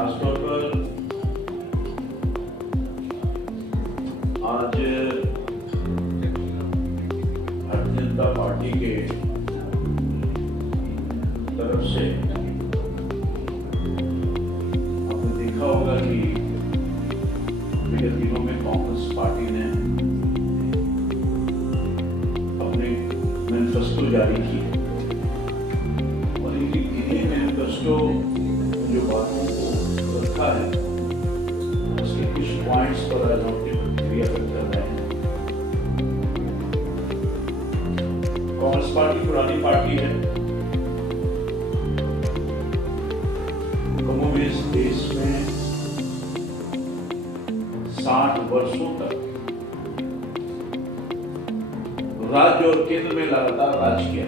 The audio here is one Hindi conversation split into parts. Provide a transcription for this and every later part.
खासतौर पर आज भारतीय जनता पार्टी के तरफ से आपने देखा होगा कि विगत दिनों में कांग्रेस पार्टी ने अपने मैनिफेस्टो जारी की और इन्हीं मैनिफेस्टो जो बातों को रखा है उसके कुछ पॉइंट्स पर आज हम प्रतिक्रिया व्यक्त कर रहे हैं। कांग्रेस पार्टी पुरानी पार्टी है, कमोबेश देश में 60 वर्षों तक राज्य और केंद्र में लगातार राज किया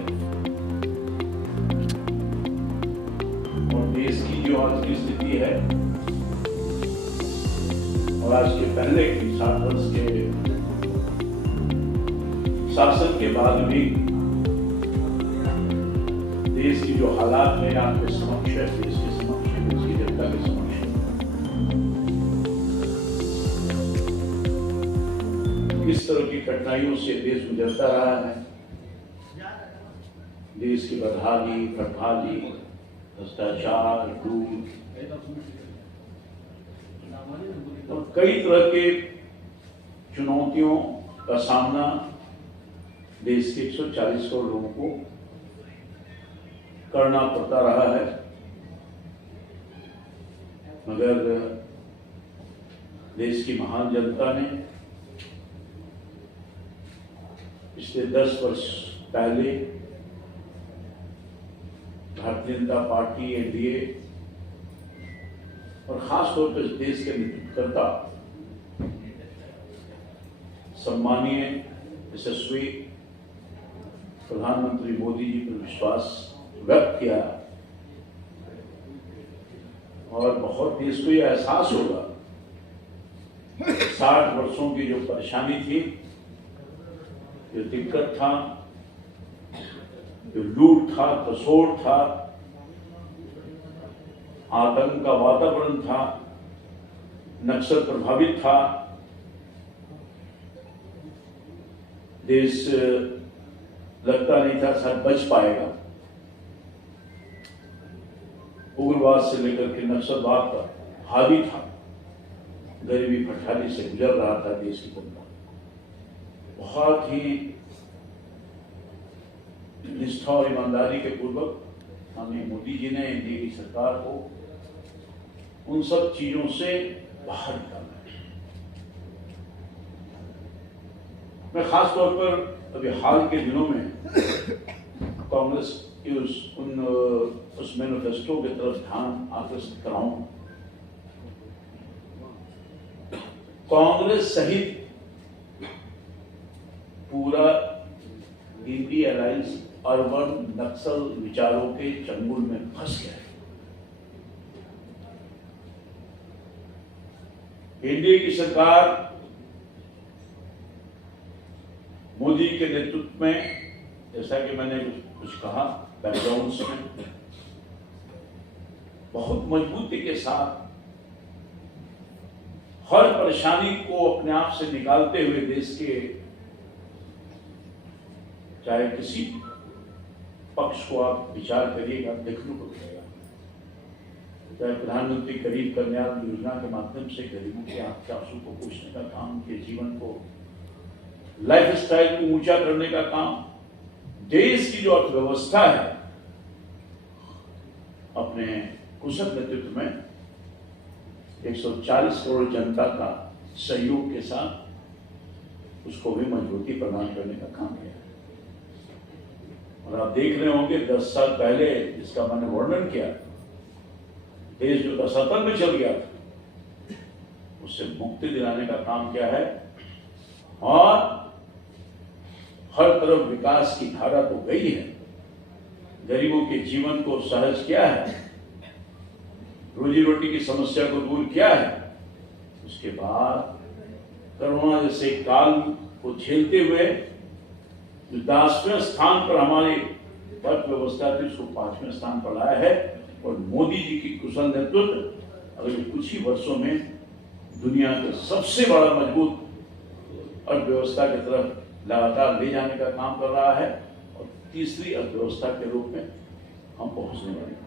और देश की जो आज की स्थिति है और आज के पहले की 60 वर्ष के शासन के बाद भी देश की जो हालात है आपके समक्ष है, देश के समक्ष है, देश की जनता के समक्ष है। किस तरह की कठिनाइयों से देश गुजरता रहा है, देश की बदहाली, बदहाली, भ्रष्टाचार, लूट और कई तरह के चुनौतियों का सामना देश के 140 करोड़ लोगों को करना पड़ता रहा है। मगर देश की महान जनता ने पिछले 10 वर्ष पहले भारतीय जनता पार्टी एनडीए और खास तौर पर देश के नेतृत्वकर्ता सम्मानीय यशस्वी प्रधानमंत्री मोदी जी पर विश्वास व्यक्त किया और बहुत देश को यह एहसास होगा 60 वर्षों की जो परेशानी थी, जो दिक्कत था, जो लूट था, तसोड़ था, आतंक का वातावरण था, नक्सल प्रभावित था, देश लगता नहीं था शायद बच पाएगा। उग्रवाद से लेकर के नक्सलवाद का हावी था, गरीबी पठाली से गुजर रहा था देश की जनता। बहुत ही निष्ठा और ईमानदारी के पूर्वक हमें मोदी जी ने एनडीए की सरकार को उन सब चीजों से बाहर निकाला है। मैं खास तौर पर अभी हाल के दिनों में कांग्रेस की उस मैनिफेस्टो की तरफ ध्यान आकर्षित कराऊं। कांग्रेस सहित पूरा इंडी अलायंस अर्बन नक्सल विचारों के चंगुल में फंस गया है। एनडीए की सरकार मोदी के नेतृत्व में, जैसा कि मैंने कुछ कहा बैकग्राउंड में, बहुत मजबूती के साथ हर परेशानी को अपने आप से निकालते हुए देश के चाहे किसी पक्ष को आप विचार करिएगा, देखने को मिलेगा। चाहे प्रधानमंत्री गरीब कल्याण योजना के माध्यम से गरीबों के आंसू को पूछने का काम, के जीवन को, लाइफ स्टाइल को ऊंचा करने का काम, देश की जो अर्थव्यवस्था है अपने कुशल नेतृत्व में 140 करोड़ जनता का सहयोग के साथ उसको भी मजबूती प्रदान करने का काम किया। और आप देख रहे होंगे 10 साल पहले जिसका मैंने वर्णन किया, देश जो दशातन में चल गया था, उससे मुक्ति दिलाने का काम किया है और हर तरफ विकास की धारा तो गई है, गरीबों के जीवन को सहज किया है, रोजी रोटी की समस्या को दूर किया है। उसके बाद कोरोना जैसे काल को झेलते हुए जो 10वें स्थान पर हमारी अर्थव्यवस्था थी उसको 5वें स्थान पर लाया है। और मोदी जी की कुशल नेतृत्व अगले कुछ ही वर्षों में दुनिया के सबसे बड़ा मजबूत अर्थव्यवस्था की तरफ लगातार ले जाने का काम कर रहा है और तीसरी अर्थव्यवस्था के रूप में हम पहुंचने वाले हैं।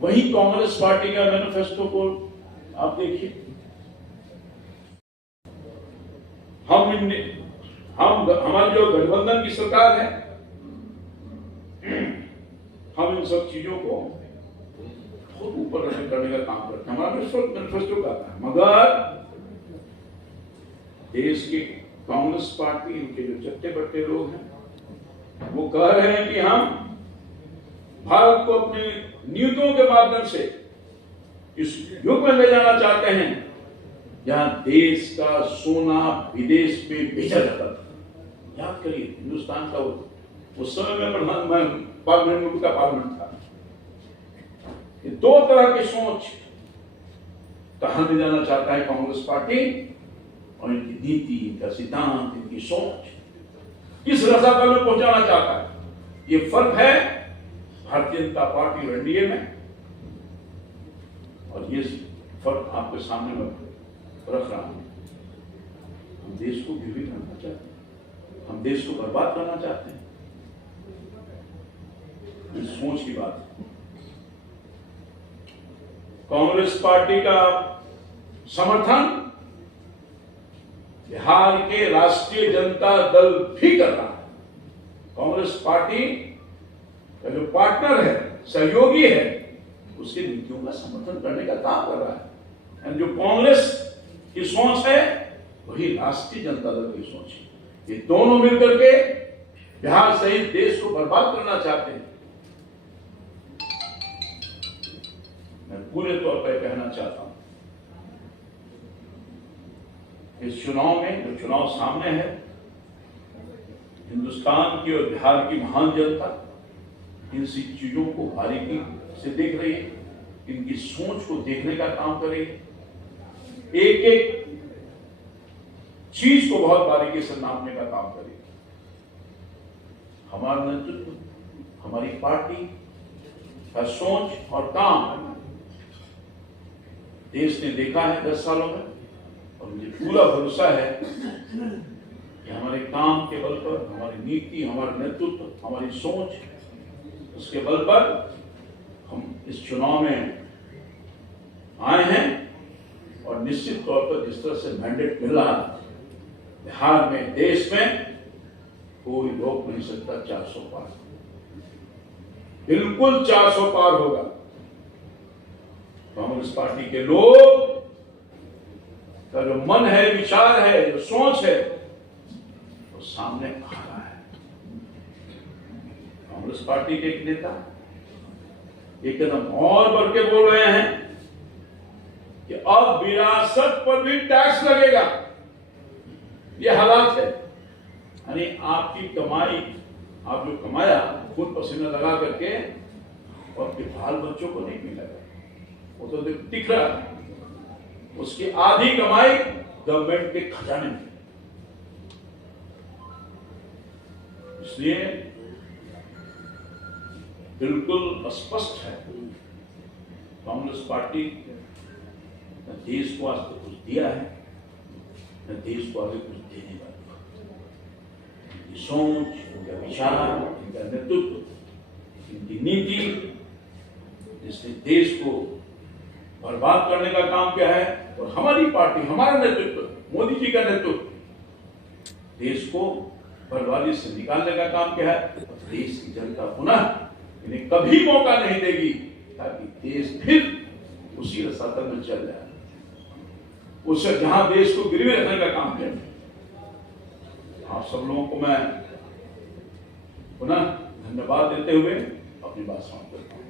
वही कांग्रेस पार्टी का मैनिफेस्टो को आप देखिए, हमारी जो गठबंधन की सरकार है, हम इन सब चीजों को बहुत ऊपर करने का काम करते हैं। हमारा मैनिफेस्टो कहता है, मगर देश की कांग्रेस पार्टी, इनके जो चट्टे बट्टे लोग हैं, वो कह रहे हैं कि हम भारत को अपनी नीतियों के माध्यम से इस युग में ले जाना चाहते हैं जहां देश का सोना विदेश में बेचा जाता था। याद करिए, हिंदुस्तान का उस समय में पार्लियामेंट का पार्लियामेंट था। ये दो तरह की सोच कहां ले जाना चाहता है कांग्रेस पार्टी, और इनकी नीति, इनका सिद्धांत, इनकी सोच किस रसातल में पहुंचाना चाहता है। ये फर्क है भारतीय जनता पार्टी और एनडीए में, और ये फर्क आपके सामने में रख रहा हूं। हम देश को विभिन्न करना चाहते हैं, हम देश को बर्बाद करना चाहते हैं। इस सोच की बात है। कांग्रेस पार्टी का समर्थन बिहार के राष्ट्रीय जनता दल भी कर रहा है। कांग्रेस पार्टी का जो पार्टनर है, सहयोगी है, उसकी नीतियों का समर्थन करने का काम कर रहा है। जो कांग्रेस की सोच है वही राष्ट्रीय जनता दल की सोच है। ये दोनों मिलकर के बिहार सहित देश को बर्बाद करना चाहते हैं। मैं पूरे तौर पर कहना चाहता हूं, इस चुनाव में, जो चुनाव सामने है, हिंदुस्तान की और बिहार की महान जनता इन सी चीजों को बारीकी से देख रही है, इनकी सोच को देखने का काम कर रही है, एक एक चीज को बहुत बारीकी से नापने का काम कर रही है। हमारा नेतृत्व, हमारी पार्टी का सोच और काम देश ने देखा है 10 सालों में, और मुझे पूरा भरोसा है कि हमारे काम के बल पर, हमारी नीति, हमारा नेतृत्व, हमारी सोच, उसके बल पर हम इस चुनाव में आए हैं। और निश्चित तौर पर जिस तरह से मैंडेट मिल रहा है, बिहार में, देश में कोई रोक नहीं सकता 400 पार। बिल्कुल 400 पार होगा। कांग्रेस पार्टी के लोग का जो मन है, विचार है, जो सोच है, वो सामने आ रहा है। कांग्रेस पार्टी के एक नेता एक कदम और बढ़ के बोल रहे हैं कि अब विरासत पर भी टैक्स लगेगा। ये हालात है, यानी आपकी कमाई, आप जो कमाया खून पसीना लगा करके, और आपके बाल बच्चों को नहीं मिलेगा, वो तो दिख रहा है। उसकी आधी कमाई गवर्नमेंट के खजाने में। इसलिए बिल्कुल स्पष्ट है, कांग्रेस पार्टी न देश को आज तक कुछ दिया है, न देश को आगे कुछ देने वाली। इनकी सोच, इनका विचार, इनका नेतृत्व, इनकी नीति, जिसने देश को बर्बाद करने का काम किया है, और हमारी पार्टी, हमारा नेतृत्व, मोदी जी का नेतृत्व देश को बर्बादी से निकालने का काम किया है। देश की जनता पुनः इन्हें कभी मौका नहीं देगी ताकि देश फिर उसी रसातल में चल जाए, उससे जहां देश को गिरवी रखने का काम किया। आप सब लोगों को मैं पुनः धन्यवाद देते हुए अपनी बात समाप्त करता हूं।